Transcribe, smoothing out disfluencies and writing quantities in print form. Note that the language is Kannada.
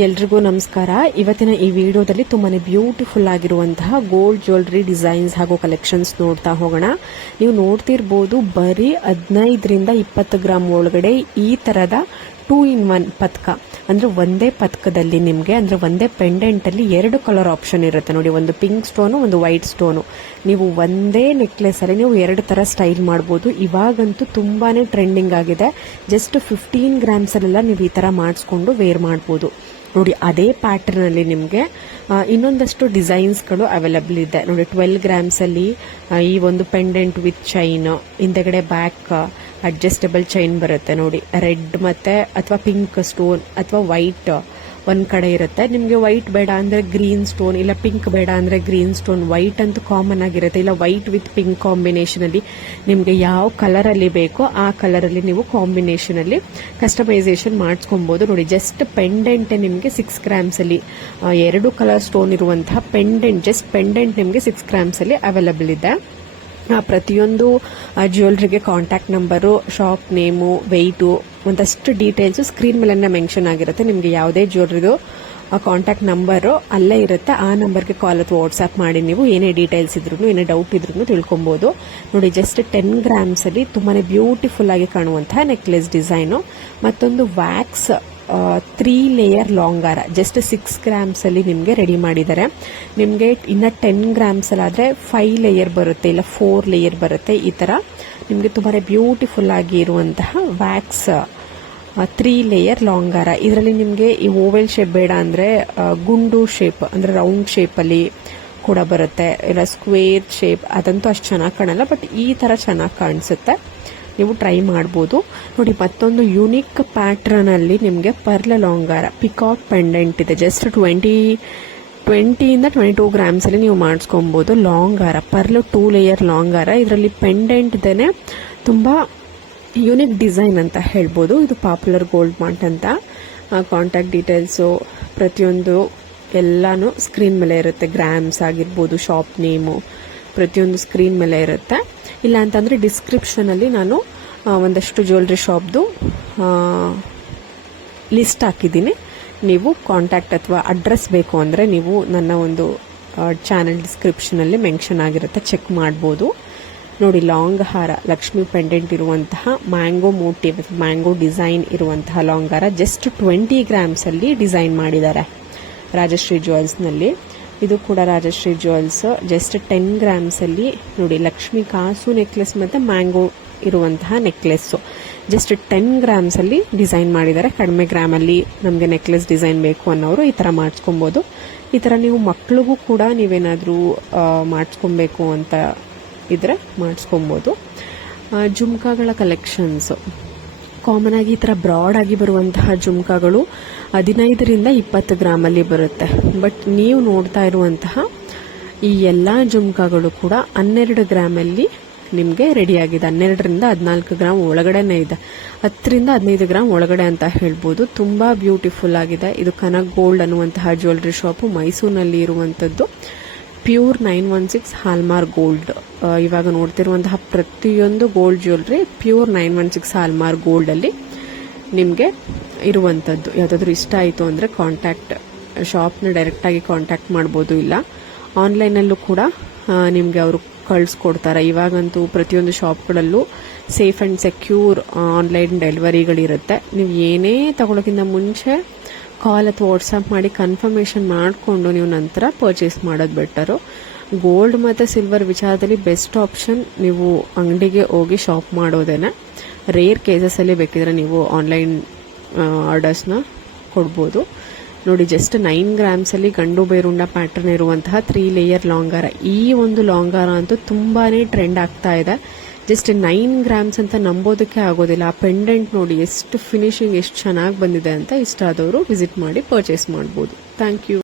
ಎಲ್ರಿಗೂ ನಮಸ್ಕಾರ. ಇವತ್ತಿನ ಈ ವಿಡಿಯೋದಲ್ಲಿ ತುಂಬಾನೇ ಬ್ಯೂಟಿಫುಲ್ ಆಗಿರುವಂತಹ ಗೋಲ್ಡ್ ಜ್ಯುವೆಲರಿ ಡಿಸೈನ್ಸ್ ಹಾಗೂ ಕಲೆಕ್ಷನ್ಸ್ ನೋಡ್ತಾ ಹೋಗೋಣ. ನೀವು ನೋಡ್ತಿರ್ಬೋದು, ಬರೀ 15ರಿಂದ 20 ಗ್ರಾಮ್ ಒಳಗಡೆ ಈ ತರದ 2-in-1 ಪದಕ, ಅಂದ್ರೆ ಒಂದೇ ಪದಕದಲ್ಲಿ ನಿಮಗೆ, ಅಂದ್ರೆ ಒಂದೇ ಪೆಂಡೆಂಟ್ ಅಲ್ಲಿ 2 ಕಲರ್ ಆಪ್ಷನ್ ಇರುತ್ತೆ ನೋಡಿ. ಒಂದು ಪಿಂಕ್ ಸ್ಟೋನು, ಒಂದು ವೈಟ್ ಸ್ಟೋನು. ನೀವು ಒಂದೇ ನೆಕ್ಲೆಸ್ ಅಲ್ಲಿ ನೀವು 2 ತರ ಸ್ಟೈಲ್ ಮಾಡಬಹುದು. ಇವಾಗಂತೂ ತುಂಬಾನೇ ಟ್ರೆಂಡಿಂಗ್ ಆಗಿದೆ. ಜಸ್ಟ್ 15 ಗ್ರಾಮ್ಸ್ ಅಲ್ಲೆಲ್ಲ ನೀವು ಈ ತರ ಮಾಡಿಸ್ಕೊಂಡು ವೇರ್ ಮಾಡಬಹುದು ನೋಡಿ. ಅದೇ ಪ್ಯಾಟರ್ನ್ ಅಲ್ಲಿ ನಿಮಗೆ ಇನ್ನೊಂದಷ್ಟು ಡಿಸೈನ್ಸ್ಗಳು ಅವೈಲಬಲ್ ಇದೆ ನೋಡಿ. 12 ಗ್ರಾಮ್ಸ್ ಅಲ್ಲಿ ಈ ಒಂದು ಪೆಂಡೆಂಟ್ ವಿತ್ ಚೈನ್, ಹಿಂದೆಗಡೆ ಬ್ಯಾಕ್ ಅಡ್ಜಸ್ಟಬಲ್ ಚೈನ್ ಬರುತ್ತೆ ನೋಡಿ. ರೆಡ್ ಮತ್ತೆ ಅಥವಾ ಪಿಂಕ್ ಸ್ಟೋನ್ ಅಥವಾ ವೈಟ್ ಒಂದ್ ಕಡೆ ಇರುತ್ತೆ. ನಿಮ್ಗೆ ವೈಟ್ ಬೇಡ ಅಂದ್ರೆ ಗ್ರೀನ್ ಸ್ಟೋನ್, ಇಲ್ಲ ಪಿಂಕ್ ಬೇಡ ಅಂದ್ರೆ ಗ್ರೀನ್ ಸ್ಟೋನ್. ವೈಟ್ ಅಂತೂ ಕಾಮನ್ ಆಗಿರುತ್ತೆ, ಇಲ್ಲ ವೈಟ್ ವಿತ್ ಪಿಂಕ್ ಕಾಂಬಿನೇಷನ್ ಅಲ್ಲಿ ನಿಮ್ಗೆ ಯಾವ ಕಲರ್ ಅಲ್ಲಿ ಬೇಕೋ ಆ ಕಲರ್ ಅಲ್ಲಿ ನೀವು ಕಾಂಬಿನೇಷನ್ ಅಲ್ಲಿ ಕಸ್ಟಮೈಸೇಷನ್ ಮಾಡಿಸ್ಕೊಬಹುದು ನೋಡಿ. ಜಸ್ಟ್ ಪೆಂಡೆಂಟ್ ನಿಮ್ಗೆ 6 ಗ್ರಾಮ್ಸ್ ಅಲ್ಲಿ 2 ಕಲರ್ ಸ್ಟೋನ್ ಇರುವಂತಹ ಪೆಂಡೆಂಟ್, ಜಸ್ಟ್ ಪೆಂಡೆಂಟ್ ನಿಮ್ಗೆ 6 ಗ್ರಾಮ್ಸ್ ಅಲ್ಲಿ ಅವೈಲಬಲ್ ಇದೆ. ಪ್ರತಿಯೊಂದು ಜ್ಯುವೆಲ್ರಿಗೆ contact number, shop name, weight, ಒಂದಷ್ಟು ಡೀಟೇಲ್ಸ್ ಸ್ಕ್ರೀನ್ ಮೇಲೆ ಮೆನ್ಷನ್ ಆಗಿರುತ್ತೆ. ನಿಮ್ಗೆ ಯಾವುದೇ ಜ್ಯುವೆಲ್ರಿದು ಕಾಂಟ್ಯಾಕ್ಟ್ ನಂಬರು ಅಲ್ಲೇ ಇರುತ್ತೆ. ಆ ನಂಬರ್ಗೆ ಕಾಲ್ ಅಥವಾ ವಾಟ್ಸ್ಆಪ್ ಮಾಡಿ ನೀವು ಏನೇ ಡೀಟೇಲ್ಸ್ ಇದ್ರು, ಏನೇ ಡೌಟ್ ಇದ್ರು ತಿಳ್ಕೊಬಹುದು ನೋಡಿ. ಜಸ್ಟ್ 10 ಗ್ರಾಮ್ಸ್ ಅಲ್ಲಿ ತುಂಬಾನೇ ಬ್ಯೂಟಿಫುಲ್ ಆಗಿ ಕಾಣುವಂತಹ ನೆಕ್ಲೆಸ್ ಡಿಸೈನು. ಮತ್ತೊಂದು ವ್ಯಾಕ್ಸ್ 3 ಲೇಯರ್ ಲಾಂಗ್ ಹಾರ, ಜಸ್ಟ್ 6 ಗ್ರಾಮ್ಸ್ ಅಲ್ಲಿ ನಿಮ್ಗೆ ರೆಡಿ ಮಾಡಿದ್ದಾರೆ. ನಿಮ್ಗೆ ಇನ್ನ 10 ಗ್ರಾಮ್ಸ್ ಅಲ್ಲಾದ್ರೆ 5 ಲೇಯರ್ ಬರುತ್ತೆ, ಇಲ್ಲ 4 ಲೇಯರ್ ಬರುತ್ತೆ. ಈ ತರ ನಿಮ್ಗೆ ತುಂಬಾನೇ ಬ್ಯೂಟಿಫುಲ್ ಆಗಿ ಇರುವಂತಹ ವ್ಯಾಕ್ಸ್ 3 ಲೇಯರ್ ಲಾಂಗ್ ಹಾರ. ಇದರಲ್ಲಿ ನಿಮ್ಗೆ ಈ ಓವೆಲ್ ಶೇಪ್ ಬೇಡ ಅಂದ್ರೆ ಗುಂಡು ಶೇಪ್, ಅಂದ್ರೆ ರೌಂಡ್ ಶೇಪ್ ಅಲ್ಲಿ ಕೂಡ ಬರುತ್ತೆ, ಇಲ್ಲ ಸ್ಕ್ವೇರ್ ಶೇಪ್. ಅದಂತೂ ಅಷ್ಟು ಚೆನ್ನಾಗಿ ಕಾಣಲ್ಲ, ಬಟ್ ಈ ತರ ಚೆನ್ನಾಗಿ ಕಾಣಿಸುತ್ತೆ. ನೀವು ಟ್ರೈ ಮಾಡಬಹುದು ನೋಡಿ. ಮತ್ತೊಂದು ಯುನಿಕ್ ಪ್ಯಾಟರ್ನ್ ಅಲ್ಲಿ ನಿಮಗೆ ಪರ್ಲ್ ಲಾಂಗ್ ಹಾರ, ಪಿಕಾಕ್ ಪೆಂಡೆಂಟ್ ಇದೆ. ಜಸ್ಟ್ 20ಇಂದ 22 ಗ್ರಾಮ್ಸ್ ಅಲ್ಲಿ ನೀವು ಮಾಡಿಸ್ಕೊಬಹುದು. ಲಾಂಗ್ ಹಾರ, ಪರ್ಲ್ 2 ಲೇಯರ್ ಲಾಂಗ್ ಹಾರ. ಇದರಲ್ಲಿ ಪೆಂಡೆಂಟ್ ಇದೇನೆ, ತುಂಬಾ ಯುನಿಕ್ ಡಿಸೈನ್ ಅಂತ ಹೇಳ್ಬೋದು. ಇದು ಪಾಪ್ಯುಲರ್ ಗೋಲ್ಡ್ ಮಾರ್ಟ್ ಅಂತ. ಕಾಂಟ್ಯಾಕ್ಟ್ ಡೀಟೇಲ್ಸು ಪ್ರತಿಯೊಂದು ಎಲ್ಲಾನು ಸ್ಕ್ರೀನ್ ಮೇಲೆ ಇರುತ್ತೆ. ಗ್ರಾಮ್ಸ್ ಆಗಿರ್ಬೋದು, ಶಾಪ್ ನೇಮು, ಪ್ರತಿಯೊಂದು ಸ್ಕ್ರೀನ್ ಮೇಲೆ ಇರುತ್ತೆ. ಇಲ್ಲ ಅಂತಂದ್ರೆ ಡಿಸ್ಕ್ರಿಪ್ಷನ್ ಅಲ್ಲಿ ನಾನು ಒಂದಷ್ಟು ಜ್ಯುವೆಲ್ರಿ ಶಾಪ್ದು ಲಿಸ್ಟ್ ಹಾಕಿದ್ದೀನಿ. ನೀವು ಕಾಂಟ್ಯಾಕ್ಟ್ ಅಥವಾ ಅಡ್ರೆಸ್ ಬೇಕು ಅಂದ್ರೆ ನೀವು ನನ್ನ ಒಂದು ಚಾನೆಲ್ ಡಿಸ್ಕ್ರಿಪ್ಷನ್ ಅಲ್ಲಿ ಮೆನ್ಷನ್ ಆಗಿರುತ್ತೆ, ಚೆಕ್ ಮಾಡಬಹುದು ನೋಡಿ. ಲಾಂಗ್ ಹಾರ, ಲಕ್ಷ್ಮಿ ಪೆಂಡೆಂಟ್ ಇರುವಂತಹ ಮ್ಯಾಂಗೋ ಮೋಟಿವ್, ಮ್ಯಾಂಗೋ ಡಿಸೈನ್ ಇರುವಂತಹ ಲಾಂಗ್ ಹಾರ. ಜಸ್ಟ್ 20 ಗ್ರಾಮ್ಸ್ ಅಲ್ಲಿ ಡಿಸೈನ್ ಮಾಡಿದ್ದಾರೆ ರಾಜಶ್ರೀ ಜ್ಯುವೆಲ್ಸ್ ನಲ್ಲಿ. ಇದು ಕೂಡ ರಾಜಶ್ರೀ ಜ್ಯುವೆಲ್ಸ್. ಜಸ್ಟ್ 10 ಗ್ರಾಮ್ಸ್ ಅಲ್ಲಿ ನೋಡಿ, ಲಕ್ಷ್ಮಿ ಕಾಸು ನೆಕ್ಲೆಸ್ ಮತ್ತೆ ಮ್ಯಾಂಗೋ ಇರುವಂತಹ ನೆಕ್ಲೆಸ್. ಜಸ್ಟ್ 10 ಗ್ರಾಮ್ಸ್ ಅಲ್ಲಿ ಡಿಸೈನ್ ಮಾಡಿದ್ದಾರೆ. ಕಡಿಮೆ ಗ್ರಾಮ್ ಅಲ್ಲಿ ನಮಗೆ ನೆಕ್ಲೆಸ್ ಡಿಸೈನ್ ಬೇಕು ಅನ್ನೋರು ಈ ತರ ಮಾಡಿಸ್ಕೊಬಹುದು. ಈ ತರ ನೀವು ಮಕ್ಕಳಿಗೂ ಕೂಡ ನೀವೇನಾದ್ರೂ ಮಾಡಿಸ್ಕೊಬೇಕು ಅಂತ ಇದ್ರೆ ಮಾಡಿಸ್ಕೊಬಹುದು. ಜುಮ್ಕಾಗಳ ಕಲೆಕ್ಷನ್ಸ್ ಕಾಮನ್ ಆಗಿ ಈ ತರ ಬ್ರಾಡ್ ಆಗಿ ಬರುವಂತಹ ಜುಮ್ಕಾಗಳು 15ರಿಂದ 20 ಗ್ರಾಮ್ ಅಲ್ಲಿ ಬರುತ್ತೆ. ಬಟ್ ನೀವು ನೋಡ್ತಾ ಇರುವಂತಹ ಈ ಎಲ್ಲಾ ಜುಮ್ಕಾಗಳು ಕೂಡ 12 ಗ್ರಾಮ್ ಅಲ್ಲಿ ನಿಮ್ಗೆ ರೆಡಿ ಆಗಿದೆ. 12ರಿಂದ 14 ಗ್ರಾಮ್ ಒಳಗಡೆನೆ ಇದೆ, 10ರಿಂದ 15 ಗ್ರಾಮ್ ಒಳಗಡೆ ಅಂತ ಹೇಳ್ಬೋದು. ತುಂಬಾ ಬ್ಯೂಟಿಫುಲ್ ಆಗಿದೆ. ಇದು ಕನಕ್ ಗೋಲ್ಡ್ ಅನ್ನುವಂತಹ ಜ್ಯುವೆಲ್ರಿ ಶಾಪ್ ಮೈಸೂರಿನಲ್ಲಿ ಇರುವಂತದ್ದು. Pure 916 hallmark gold. ಇವಾಗ ನೋಡ್ತಿರುವಂತಹ ಪ್ರತಿಯೊಂದು gold jewellery pure 916 hallmark gold ಅಲ್ಲಿ ನಿಮ್ಗೆ ಇರುವಂತದ್ದು. ಯಾವ್ದಾದ್ರು ಇಷ್ಟ ಆಯಿತು ಅಂದ್ರೆ ಕಾಂಟ್ಯಾಕ್ಟ್ ಶಾಪ್ನ ಡೈರೆಕ್ಟ್ ಆಗಿ ಕಾಂಟ್ಯಾಕ್ಟ್ ಮಾಡ್ಬೋದು, ಇಲ್ಲ ಆನ್ಲೈನ್ ಅಲ್ಲೂ ಕೂಡ ನಿಮ್ಗೆ ಅವರು ಕಳಿಸ್ಕೊಡ್ತಾರೆ. ಇವಾಗಂತೂ ಪ್ರತಿಯೊಂದು ಶಾಪ್ಗಳಲ್ಲೂ ಸೇಫ್ ಅಂಡ್ ಸೆಕ್ಯೂರ್ ಆನ್ಲೈನ್ ಡೆಲಿವರಿಗಳಿರುತ್ತೆ. ನೀವು ಏನೇ ತಗೊಳ್ಳೋಕ್ಕಿಂತ ಮುಂಚೆ ಕಾಲ್ ಅಥವಾ ವಾಟ್ಸ್ಆಪ್ ಮಾಡಿ ಕನ್ಫರ್ಮೇಶನ್ ಮಾಡಿಕೊಂಡು ನೀವು ನಂತರ ಪರ್ಚೇಸ್ ಮಾಡೋದು ಬೆಟರು. ಗೋಲ್ಡ್ ಮತ್ತು ಸಿಲ್ವರ್ ವಿಚಾರದಲ್ಲಿ ಬೆಸ್ಟ್ ಆಪ್ಷನ್ ನೀವು ಅಂಗಡಿಗೆ ಹೋಗಿ ಶಾಪ್ ಮಾಡೋದೇನೆ. ರೇರ್ ಕೇಸಸ್ ಅಲ್ಲಿ ಬೇಕಿದ್ರೆ ನೀವು ಆನ್ಲೈನ್ ಆರ್ಡರ್ಸ್ನ ಕೊಡ್ಬೋದು ನೋಡಿ. ಜಸ್ಟ್ 9 ಗ್ರಾಮ್ಸ್ ಅಲ್ಲಿ ಗಂಡು ಬೇರುಂಡ ಪ್ಯಾಟರ್ನ್ ಇರುವಂತಹ 3 ಲೇಯರ್ ಲಾಂಗ್ ಹಾರ. ಈ ಒಂದು ಲಾಂಗ್ ಹಾರ ಅಂತೂ ತುಂಬಾನೇ ಟ್ರೆಂಡ್ ಆಗ್ತಾ ಇದೆ. ಜಸ್ಟ್ 9 ಗ್ರಾಮ್ಸ್ ಅಂತ ನಂಬೋದಕ್ಕೆ ಆಗೋದಿಲ್ಲ. ಆ ಪೆಂಡೆಂಟ್ ನೋಡಿ ಎಷ್ಟು ಫಿನಿಶಿಂಗ್ ಎಷ್ಟು ಚೆನ್ನಾಗಿ ಬಂದಿದೆ ಅಂತ. ಇಷ್ಟ ಆದವರು ವಿಸಿಟ್ ಮಾಡಿ ಪರ್ಚೇಸ್ ಮಾಡಬಹುದು. Thank you.